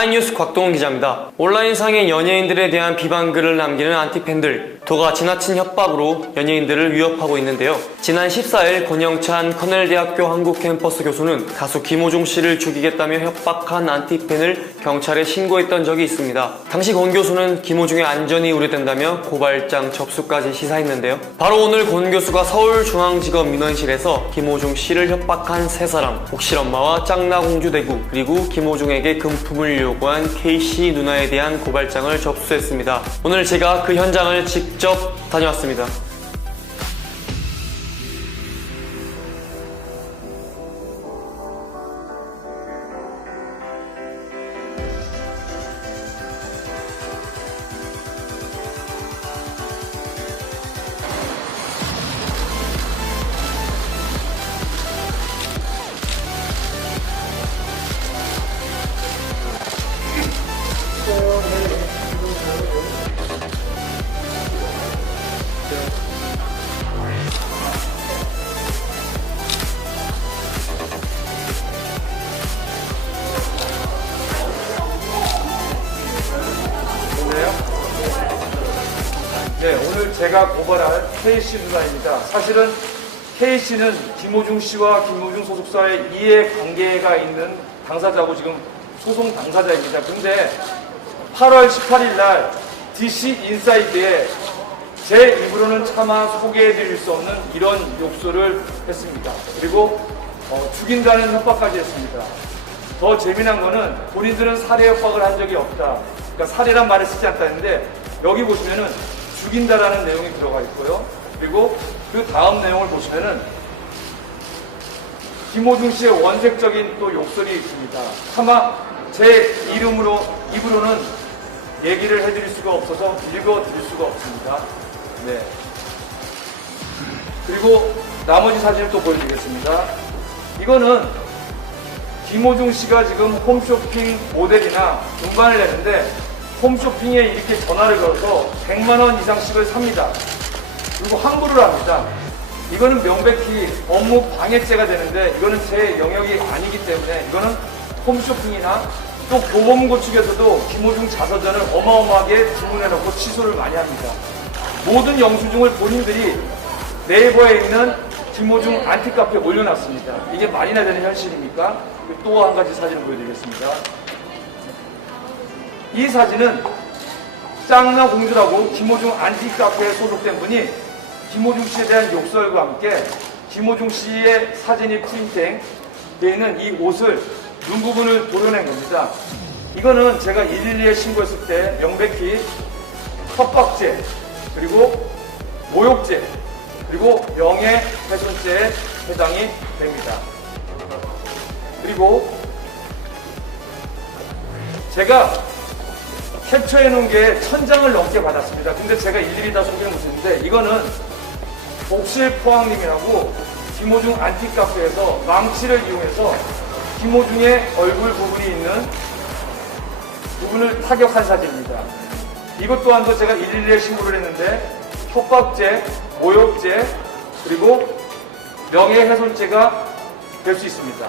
하이뉴스 곽동훈 기자입니다. 온라인상의 연예인들에 대한 비방글을 남기는 안티팬들, 도가 지나친 협박으로 연예인들을 위협하고 있는데요. 지난 14일 권영찬 커넬대학교 한국 캠퍼스 교수는 가수 김호중 씨를 죽이겠다며 협박한 안티팬을 경찰에 신고했던 적이 있습니다. 당시 권 교수는 김호중의 안전이 우려된다며 고발장 접수까지 시사했는데요. 바로 오늘 권 교수가 서울중앙지검 민원실에서 김호중 씨를 협박한 세 사람, 옥실엄마와 짱나공주 대구, 그리고 김호중에게 금품을 요구한 K씨 누나에 대한 고발장을 접수했습니다. 오늘 제가 그 현장을 직접 다녀왔습니다. 네, 오늘 제가 고발할 K씨 누나입니다. 사실은 K씨는 김호중 씨와 김호중 소속사의 이해관계가 있는 당사자고 지금 소송 당사자입니다. 근데 8월 18일 날 DC 인사이드에 제 입으로는 차마 소개해드릴 수 없는 이런 욕설을 했습니다. 그리고 죽인다는 협박까지 했습니다. 더 재미난 거는 본인들은 살해 협박을 한 적이 없다. 그러니까 살해란 말을 쓰지 않다 했는데 여기 보시면은 죽인다라는 내용이 들어가 있고요. 그리고 그 다음 내용을 보시면은 김호중 씨의 원색적인 또 욕설이 있습니다. 차마 제 입으로는 얘기를 해드릴 수가 없어서 읽어드릴 수가 없습니다. 네. 그리고 나머지 사진을 또 보여드리겠습니다. 이거는 김호중 씨가 지금 홈쇼핑 모델이나 음반을 내는데 홈쇼핑에 이렇게 전화를 걸어서 100만 원 이상씩을 삽니다. 그리고 환불을 합니다. 이거는 명백히 업무 방해죄가 되는데 이거는 제 영역이 아니기 때문에 이거는 홈쇼핑이나 또 교보문고 측에서도 김호중 자서전을 어마어마하게 주문해놓고 취소를 많이 합니다. 모든 영수증을 본인들이 네이버에 있는 김호중 안티카페에 올려놨습니다. 이게 말이나 되는 현실입니까? 또 한 가지 사진을 보여드리겠습니다. 이 사진은 짱나공주라고 김호중 안티카페에 소속된 분이 김호중 씨에 대한 욕설과 함께 김호중 씨의 사진이 프린팅 되어 있는 이 옷을 눈 부분을 도려낸 겁니다. 이거는 제가 112에 신고했을 때 명백히 협박죄, 그리고 모욕죄, 그리고 명예훼손죄에 해당이 됩니다. 그리고 제가 캡처해 놓은 게 1000장을 넘게 받았습니다. 근데 제가 일일이 다 소개를 못했는데 이거는 옥실포항님이라고 김호중 안티카페에서 망치를 이용해서 김호중의 얼굴 부분이 있는 부분을 타격한 사진입니다. 이것 또한도 제가 112에 신고를 했는데 협박죄, 모욕죄, 그리고 명예훼손죄가 될 수 있습니다.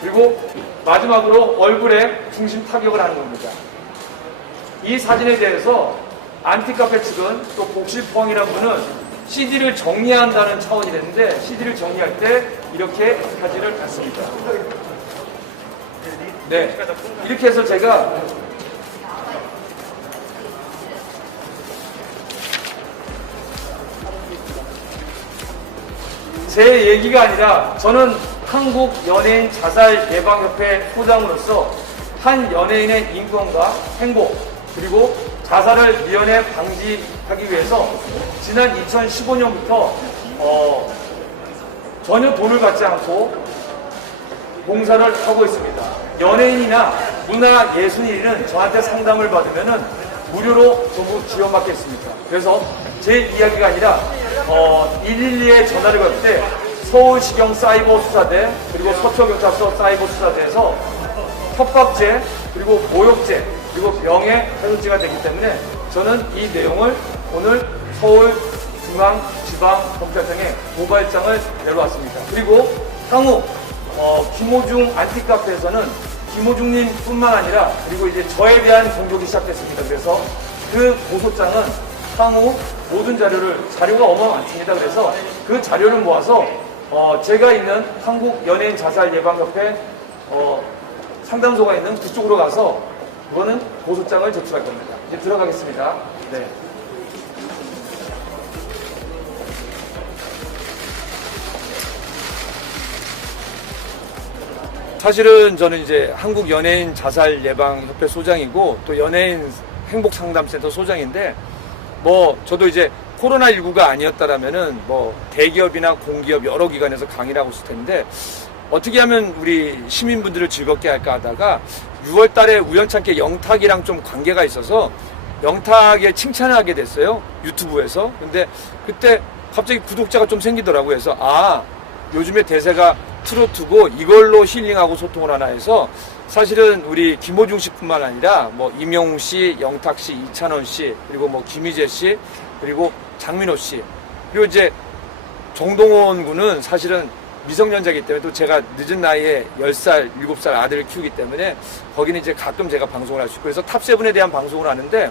그리고 마지막으로 얼굴에 중심 타격을 하는 겁니다. 이 사진에 대해서 안티카페 측은 또 복실포항이라는 분은 CD를 정리한다는 차원이 됐는데 CD를 정리할 때 이렇게 사진을 갖습니다. 네, 이렇게 해서 제가 제 얘기가 아니라 저는 한국 연예인 자살 예방협회 소장으로서 한 연예인의 인권과 행복 그리고 자살을 미연에 방지하기 위해서 지난 2015년부터 전혀 돈을 받지 않고 봉사를 하고 있습니다. 연예인이나 문화예술인은 저한테 상담을 받으면은 무료로 전부 지원받겠습니다. 그래서 제 이야기가 아니라 112에 전화를 걸 때 서울시경 사이버수사대 그리고 서초경찰서 사이버수사대에서 협박죄 그리고 모욕죄 그리고 명예훼손죄가 되기 때문에 저는 이 내용을 오늘 서울중앙지방검찰청에 고발장을 내려왔습니다. 그리고 향후 김호중 안티카페에서는 김호중님 뿐만 아니라 그리고 이제 저에 대한 공격이 시작됐습니다. 그래서 그 고소장은 향후 모든 자료가 어마어마합니다. 그래서 그 자료를 모아서 제가 있는 한국 연예인 자살 예방협회 상담소가 있는 그쪽으로 가서 그거는 고소장을 제출할 겁니다. 이제 들어가겠습니다. 네. 사실은 저는 이제 한국 연예인 자살 예방 협회 소장이고 또 연예인 행복 상담센터 소장인데 뭐 저도 이제 코로나19가 아니었다라면은 뭐 대기업이나 공기업 여러 기관에서 강의를 하고 있을 텐데 어떻게 하면 우리 시민분들을 즐겁게 할까 하다가 6월 달에 우연찮게 영탁이랑 좀 관계가 있어서 영탁에 칭찬을 하게 됐어요. 유튜브에서. 근데 그때 갑자기 구독자가 좀 생기더라고요. 그래서 요즘에 대세가 트로트고 이걸로 힐링하고 소통을 하나 해서 사실은 우리 김호중 씨뿐만 아니라 뭐 임영웅 씨, 영탁 씨, 이찬원 씨, 그리고 뭐 김희재 씨, 그리고 장민호 씨, 그리고 이제 정동원 군은 사실은 미성년자이기 때문에 또 제가 늦은 나이에 10살, 7살 아들을 키우기 때문에 거기는 이제 가끔 제가 방송을 할 수 있고 그래서 탑7에 대한 방송을 하는데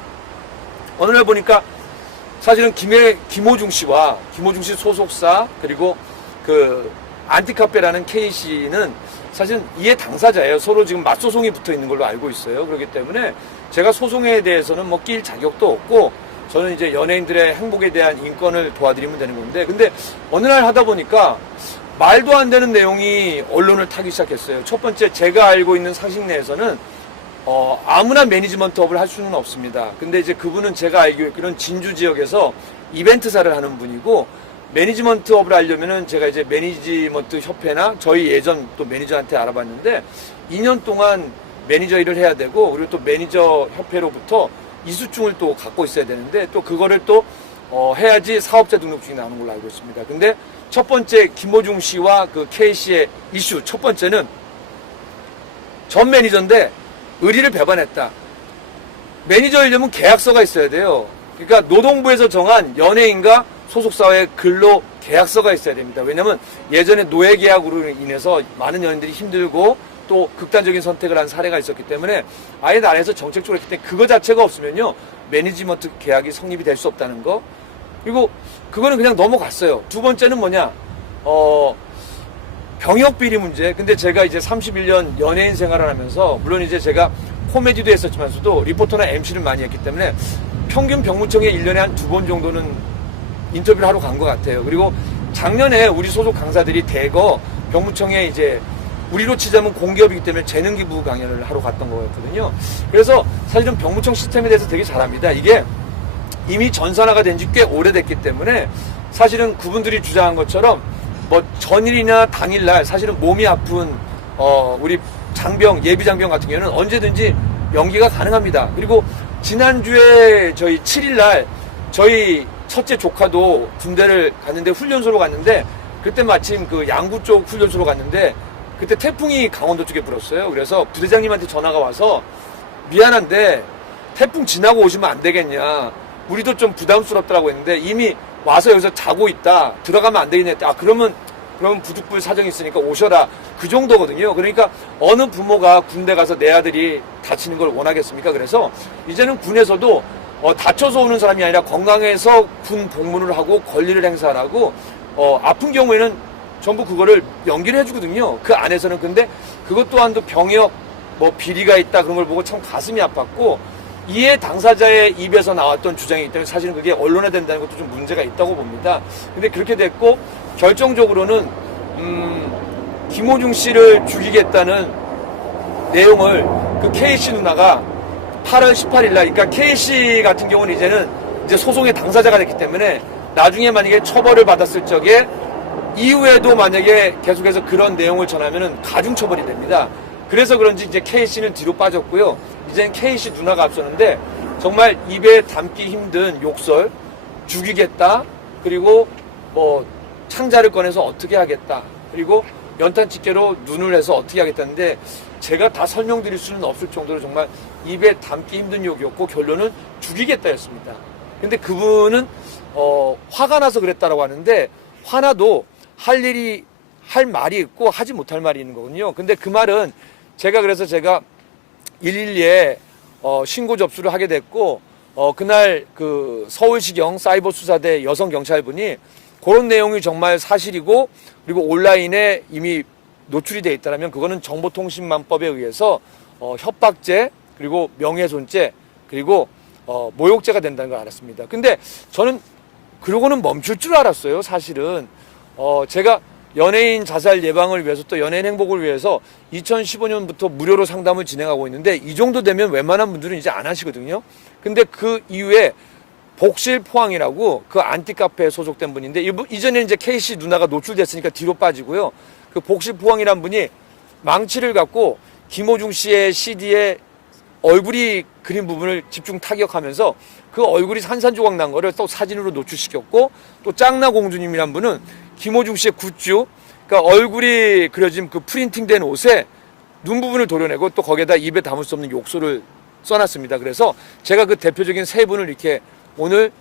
어느 날 보니까 사실은 김호중 씨와 김호중 씨 소속사 그리고 그 안티카페라는 K씨는 사실은 이해 당사자예요. 서로 지금 맞소송이 붙어 있는 걸로 알고 있어요. 그렇기 때문에 제가 소송에 대해서는 뭐 낄 자격도 없고 저는 이제 연예인들의 행복에 대한 인권을 도와드리면 되는 건데 근데 어느 날 하다 보니까 말도 안 되는 내용이 언론을 타기 시작했어요. 첫 번째 제가 알고 있는 상식 내에서는 아무나 매니지먼트업을 할 수는 없습니다. 근데 이제 그분은 제가 알기로 그런 진주 지역에서 이벤트사를 하는 분이고 매니지먼트업을 하려면은 제가 이제 매니지먼트 협회나 저희 예전 또 매니저한테 알아봤는데 2년 동안 매니저 일을 해야 되고 그리고 또 매니저 협회로부터 이수증을 또 갖고 있어야 되는데 또 그거를 또 해야지 사업자 등록증이 나오는 걸로 알고 있습니다. 근데 첫 번째 김호중 씨와 그 K씨의 이슈 첫 번째는 전 매니저인데 의리를 배반했다. 매니저이려면 계약서가 있어야 돼요. 그러니까 노동부에서 정한 연예인과 소속사의 근로 계약서가 있어야 됩니다. 왜냐하면 예전에 노예 계약으로 인해서 많은 연예인들이 힘들고 또 극단적인 선택을 한 사례가 있었기 때문에 아예 나라에서 정책적으로 했기 때문에 그거 자체가 없으면요 매니지먼트 계약이 성립이 될 수 없다는 거. 그리고 그거는 그냥 넘어갔어요. 두 번째는 뭐냐 병역 비리 문제. 근데 제가 이제 31년 연예인 생활을 하면서 물론 이제 제가 코미디도 했었지만서도 리포터나 MC를 많이 했기 때문에 평균 병무청에 1년에 한 2번 정도는 인터뷰를 하러 간 것 같아요. 그리고 작년에 우리 소속 강사들이 대거 병무청에 이제 우리로 치자면 공기업이기 때문에 재능기부 강연을 하러 갔던 거였거든요. 그래서 사실은 병무청 시스템에 대해서 되게 잘합니다. 이게 이미 전산화가 된 지 꽤 오래됐기 때문에 사실은 그분들이 주장한 것처럼 뭐 전일이나 당일날 사실은 몸이 아픈 우리 장병, 예비장병 같은 경우는 언제든지 연기가 가능합니다. 그리고 지난주에 저희 7일날 저희 첫째 조카도 군대를 갔는데 훈련소로 갔는데 그때 마침 그 양구 쪽 훈련소로 갔는데 그때 태풍이 강원도 쪽에 불었어요. 그래서 부대장님한테 전화가 와서 미안한데 태풍 지나고 오시면 안 되겠냐. 우리도 좀 부담스럽더라고 했는데 이미 와서 여기서 자고 있다. 들어가면 안 되겠냐. 그러면 부득불 사정이 있으니까 오셔라. 그 정도거든요. 그러니까 어느 부모가 군대 가서 내 아들이 다치는 걸 원하겠습니까? 그래서 이제는 군에서도 다쳐서 오는 사람이 아니라 건강해서 군 복무를 하고 권리를 행사하라고 아픈 경우에는 전부 그거를 연기를 해주거든요. 그 안에서는. 근데 그것 또한도 병역 뭐 비리가 있다 그런 걸 보고 참 가슴이 아팠고 이해 당사자의 입에서 나왔던 주장이기 때문에 사실은 그게 언론화된다는 것도 좀 문제가 있다고 봅니다. 근데 그렇게 됐고 결정적으로는 김호중 씨를 죽이겠다는 내용을 그 K씨 누나가 8월 18일 날, 그러니까 K씨 같은 경우는 이제는 이제 소송의 당사자가 됐기 때문에 나중에 만약에 처벌을 받았을 적에 이후에도 만약에 계속해서 그런 내용을 전하면은 가중처벌이 됩니다. 그래서 그런지 이제 K씨는 뒤로 빠졌고요. 이제는 K씨 누나가 앞서는데 정말 입에 담기 힘든 욕설, 죽이겠다, 그리고 뭐 창자를 꺼내서 어떻게 하겠다, 그리고 연탄 집게로 눈을 해서 어떻게 하겠다는데 제가 다 설명드릴 수는 없을 정도로 정말 입에 담기 힘든 욕이었고 결론은 죽이겠다였습니다. 근데 그분은 화가 나서 그랬다라고 하는데 화나도 할 일이 할 말이 있고 하지 못할 말이 있는 거거든요. 근데 그 말은 그래서 제가 112에 신고 접수를 하게 됐고, 그날 그 서울시경 사이버수사대 여성경찰분이 그런 내용이 정말 사실이고, 그리고 온라인에 이미 노출이 돼 있다면 그거는 정보통신망법에 의해서 협박죄, 그리고 명예훼손죄, 그리고 모욕죄가 된다는 걸 알았습니다. 근데 저는 그러고는 멈출 줄 알았어요. 사실은 제가 연예인 자살 예방을 위해서 또 연예인 행복을 위해서 2015년부터 무료로 상담을 진행하고 있는데, 이 정도 되면 웬만한 분들은 이제 안 하시거든요. 근데 그 이후에 복실포항이라고 그 안티카페에 소속된 분인데, 이전에 이제 K씨 누나가 노출됐으니까 뒤로 빠지고요. 그 복실포항이란 분이 망치를 갖고 김호중 씨의 CD에 얼굴이 그린 부분을 집중 타격하면서 그 얼굴이 산산조각 난 거를 또 사진으로 노출시켰고, 또 짱나 공주님이란 분은 김호중 씨의 굿즈, 그러니까 얼굴이 그려진 그 프린팅된 옷에 눈 부분을 도려내고 또 거기에다 입에 담을 수 없는 욕설을 써놨습니다. 그래서 제가 그 대표적인 세 분을 이렇게 오늘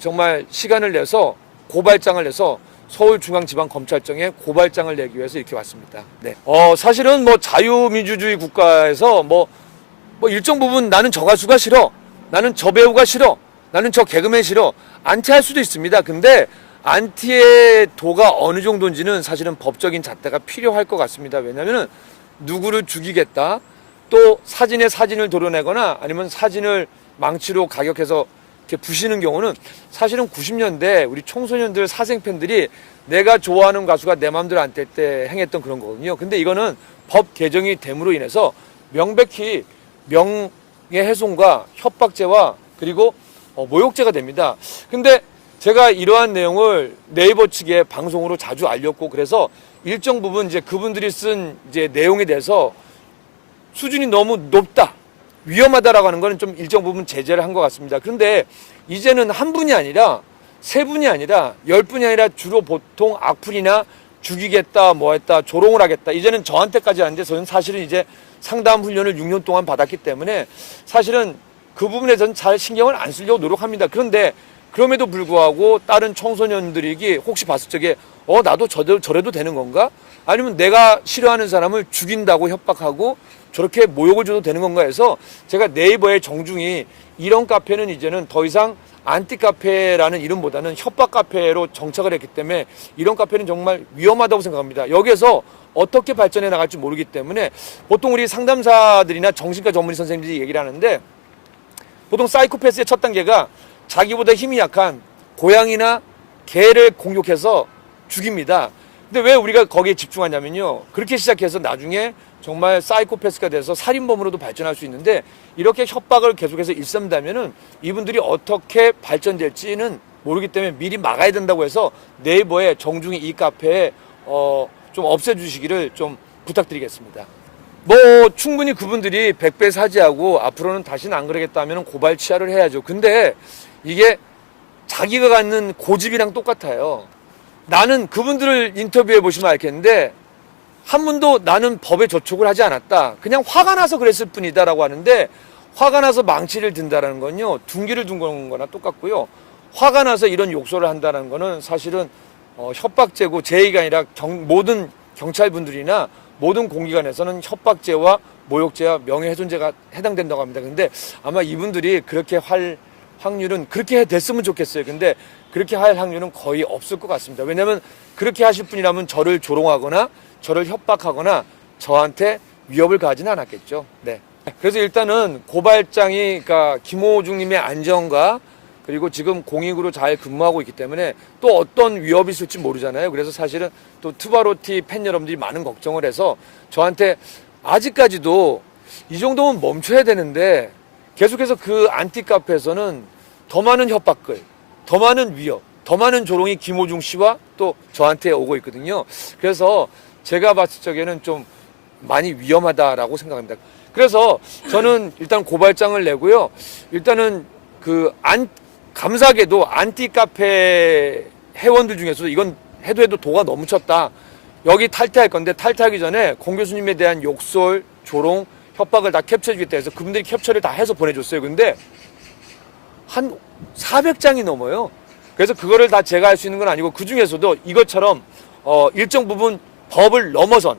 정말 시간을 내서 고발장을 내서 서울중앙지방검찰청에 고발장을 내기 위해서 이렇게 왔습니다. 네. 사실은 뭐 자유민주주의 국가에서 뭐 일정 부분 나는 저 가수가 싫어, 나는 저 배우가 싫어, 나는 저 개그맨 싫어, 안티할 수도 있습니다. 근데 안티의 도가 어느 정도인지는 사실은 법적인 잣대가 필요할 것 같습니다. 왜냐하면 누구를 죽이겠다, 또 사진에 사진을 도려내거나 아니면 사진을 망치로 가격해서 이렇게 부시는 경우는 사실은 90년대 우리 청소년들 사생팬들이 내가 좋아하는 가수가 내 마음대로 안 될 때 행했던 그런 거거든요. 근데 이거는 법 개정이 됨으로 인해서 명백히 명예훼손과 협박죄와 그리고 모욕죄가 됩니다. 근데 제가 이러한 내용을 네이버 측에 방송으로 자주 알렸고, 그래서 일정 부분 이제 그분들이 쓴 이제 내용에 대해서 수준이 너무 높다, 위험하다라고 하는 거는 좀 일정 부분 제재를 한 것 같습니다. 그런데 이제는 한 분이 아니라 세 분이 아니라 10분이 아니라 주로 보통 악플이나 죽이겠다, 뭐 했다, 조롱을 하겠다, 이제는 저한테까지 하는데, 저는 사실은 이제 상담 훈련을 6년 동안 받았기 때문에 사실은 그 부분에 저는 잘 신경을 안 쓰려고 노력합니다. 그런데 그럼에도 불구하고 다른 청소년들이 혹시 봤을 적에 나도 저래도 되는 건가? 아니면 내가 싫어하는 사람을 죽인다고 협박하고 저렇게 모욕을 줘도 되는 건가 해서 제가 네이버에 정중히 이런 카페는 이제는 더 이상 안티카페라는 이름보다는 협박 카페로 정착을 했기 때문에 이런 카페는 정말 위험하다고 생각합니다. 여기에서 어떻게 발전해 나갈지 모르기 때문에 보통 우리 상담사들이나 정신과 전문의 선생님들이 얘기를 하는데, 보통 사이코패스의 첫 단계가 자기보다 힘이 약한 고양이나 개를 공격해서 죽입니다. 근데 왜 우리가 거기에 집중하냐면요, 그렇게 시작해서 나중에 정말 사이코패스가 돼서 살인범으로도 발전할 수 있는데, 이렇게 협박을 계속해서 일삼다면은 이분들이 어떻게 발전될지는 모르기 때문에 미리 막아야 된다고 해서 네이버에 정중히 이 카페에 좀 없애주시기를 좀 부탁드리겠습니다. 뭐 충분히 그분들이 100배 사죄하고 앞으로는 다시는 안 그러겠다 하면 고발 취하를 해야죠. 근데 이게 자기가 갖는 고집이랑 똑같아요. 나는 그분들을 인터뷰해 보시면 알겠는데, 한 분도 나는 법에 저촉을 하지 않았다, 그냥 화가 나서 그랬을 뿐이다 라고 하는데, 화가 나서 망치를 든다는 건요, 둔기를 둔 거나 똑같고요, 화가 나서 이런 욕설을 한다는 거는 사실은 협박죄고, 제 얘기가 아니라 모든 경찰분들이나 모든 공기관에서는 협박죄와 모욕죄와 명예훼손죄가 해당된다고 합니다. 근데 아마 이분들이 그렇게 할 확률은, 그렇게 됐으면 좋겠어요. 근데 그렇게 할 확률은 거의 없을 것 같습니다. 왜냐하면 그렇게 하실 분이라면 저를 조롱하거나 저를 협박하거나 저한테 위협을 가하지는 않았겠죠. 네. 그래서 일단은 고발장이, 그러니까 김호중님의 안전과 그리고 지금 공익으로 잘 근무하고 있기 때문에 또 어떤 위협이 있을지 모르잖아요. 그래서 사실은 또 투바로티 팬 여러분들이 많은 걱정을 해서 저한테 아직까지도 이 정도면 멈춰야 되는데 계속해서 그 안티카페에서는 더 많은 협박글, 더 많은 위협, 더 많은 조롱이 김호중 씨와 또 저한테 오고 있거든요. 그래서 제가 봤을 적에는 좀 많이 위험하다라고 생각합니다. 그래서 저는 일단 고발장을 내고요. 일단은 감사하게도 안티카페 회원들 중에서도 이건 해도 도가 너무 쳤다, 여기 탈퇴할 건데 탈퇴하기 전에 공 교수님에 대한 욕설, 조롱, 협박을 다 캡처해주겠다 해서 그분들이 캡처를 다 해서 보내줬어요. 근데 한 400장이 넘어요. 그래서 그거를 다 제가 할 수 있는 건 아니고, 그 중에서도 이것처럼 일정 부분 법을 넘어선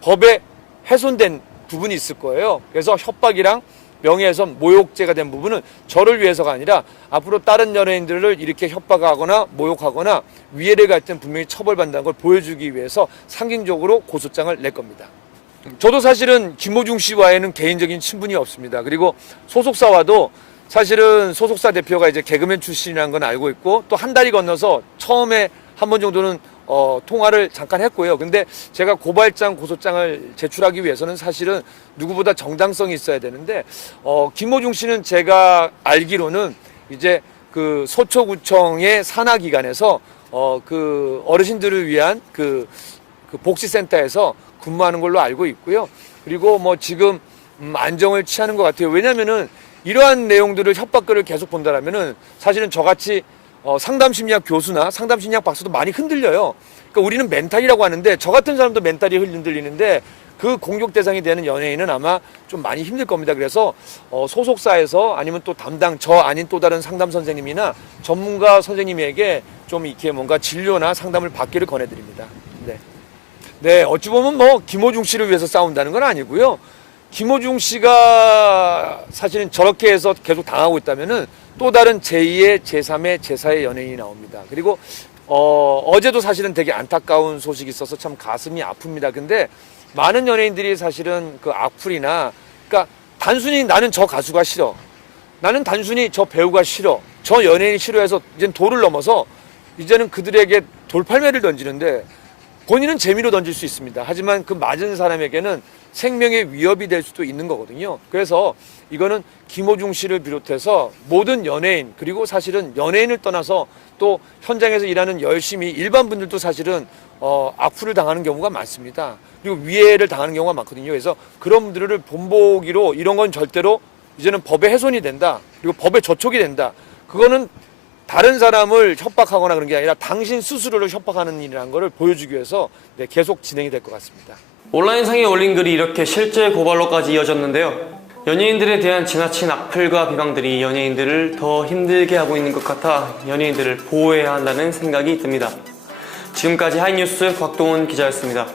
법에 훼손된 부분이 있을 거예요. 그래서 협박이랑 명예훼손, 모욕죄가 된 부분은 저를 위해서가 아니라 앞으로 다른 연예인들을 이렇게 협박하거나 모욕하거나 위해를 갈 때는 분명히 처벌받는다는 걸 보여주기 위해서 상징적으로 고소장을 낼 겁니다. 저도 사실은 김호중 씨와에는 개인적인 친분이 없습니다. 그리고 소속사와도 사실은 소속사 대표가 이제 개그맨 출신이라는 건 알고 있고 또 한 달이 건너서 처음에 한 번 정도는 통화를 잠깐 했고요. 근데 제가 고발장, 고소장을 제출하기 위해서는 사실은 누구보다 정당성이 있어야 되는데, 김호중 씨는 제가 알기로는 이제 그 서초구청의 산하기관에서 그 어르신들을 위한 그 복지센터에서 근무하는 걸로 알고 있고요. 그리고 뭐 지금 안정을 취하는 것 같아요. 왜냐면은 이러한 내용들을 협박글을 계속 본다라면은 사실은 저같이 상담심리학 교수나 상담심리학 박사도 많이 흔들려요. 그러니까 우리는 멘탈이라고 하는데 저 같은 사람도 멘탈이 흔들리는데 그 공격 대상이 되는 연예인은 아마 좀 많이 힘들 겁니다. 그래서 소속사에서 아니면 또 담당 저 아닌 또 다른 상담 선생님이나 전문가 선생님에게 좀 이렇게 뭔가 진료나 상담을 받기를 권해드립니다. 네. 네, 어찌 보면 뭐 김호중 씨를 위해서 싸운다는 건 아니고요. 김호중 씨가 사실은 저렇게 해서 계속 당하고 있다면은 또 다른 제2의, 제3의, 제4의 연예인이 나옵니다. 그리고 어제도 사실은 되게 안타까운 소식이 있어서 참 가슴이 아픕니다. 근데 많은 연예인들이 사실은 그 악플이나 그러니까 단순히 나는 저 가수가 싫어. 나는 단순히 저 배우가 싫어. 저 연예인이 싫어해서 이제는 도를 넘어서 이제는 그들에게 돌팔매를 던지는데 본인은 재미로 던질 수 있습니다. 하지만 그 맞은 사람에게는 생명의 위협이 될 수도 있는 거거든요. 그래서 이거는 김호중 씨를 비롯해서 모든 연예인 그리고 사실은 연예인을 떠나서 또 현장에서 일하는 열심히 일반 분들도 사실은 악플을 당하는 경우가 많습니다. 그리고 위해를 당하는 경우가 많거든요. 그래서 그런 분들을 본보기로 이런 건 절대로 이제는 법에 훼손이 된다. 그리고 법에 저촉이 된다. 그거는 다른 사람을 협박하거나 그런 게 아니라 당신 스스로를 협박하는 일이라는 것을 보여주기 위해서 계속 진행이 될 것 같습니다. 온라인상에 올린 글이 이렇게 실제 고발로까지 이어졌는데요. 연예인들에 대한 지나친 악플과 비방들이 연예인들을 더 힘들게 하고 있는 것 같아 연예인들을 보호해야 한다는 생각이 듭니다. 지금까지 하이뉴스 곽동훈 기자였습니다.